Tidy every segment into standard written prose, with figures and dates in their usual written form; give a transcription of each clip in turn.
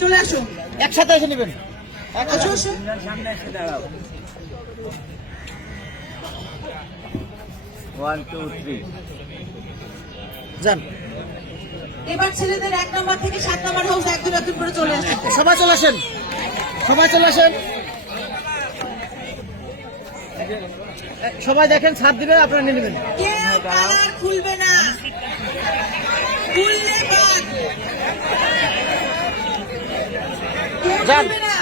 চলে আসুন, একসাথে এসে নেবেন। আসো আসো। সামনে এসে দাঁড়াও। 1 2 3 যান, এবার ছেলেদের 1 নম্বর থেকে 7 নম্বর হাউস একজন একজন করে চলে আসুন। সবাই চলে আসেন, সবাই চলে আসেন। সবাই দেখেন, ছাদ দিবে, আপনারা নিয়ে নেবেন। কেউ কালার খুলবে না, খুললে বাদ। কেউ যান। খুলবে না।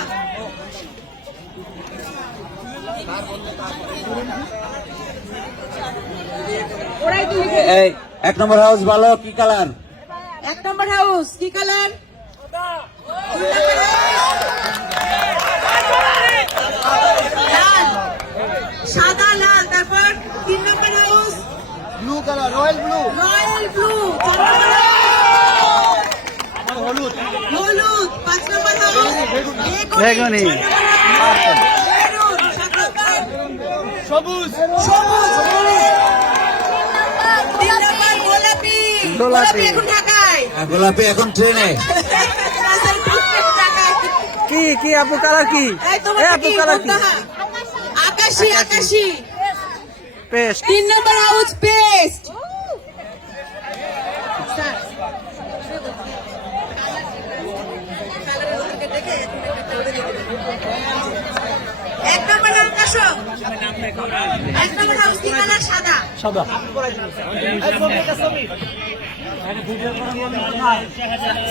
ওরাই তুলবে। এই 1 নম্বর হাউস ভালো কি কালার? 1 নম্বর হাউস কি কালার? লাল, সাদা লাল। তারপর 3 number house blue colour, royal blue, royal blue. 4 number house হলুদ, হলুদ। 5 নম্বর হাউস বেগুনি, মেরুন। 7 নম্বর সবুজ, সবুজ। 3 নম্বর গোলাপি। গোলাপি এখন ঢাকায়। গোলাপি এখন ট্রেনে। ঢাকায়। কি কি আপু কালার কি? এই তোমার কি বলতা? আকাশী, আকাশী। Paste, 3 number house paste. এক নম্বর হাউস আসো। 1 নম্বর হাউস কি কালার? সাদা। সাদা।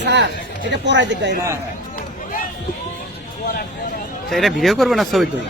স্যার, এটা পড়াই দেখ গায়ে। এটা ভিডিও করবে না, ছবি তুই।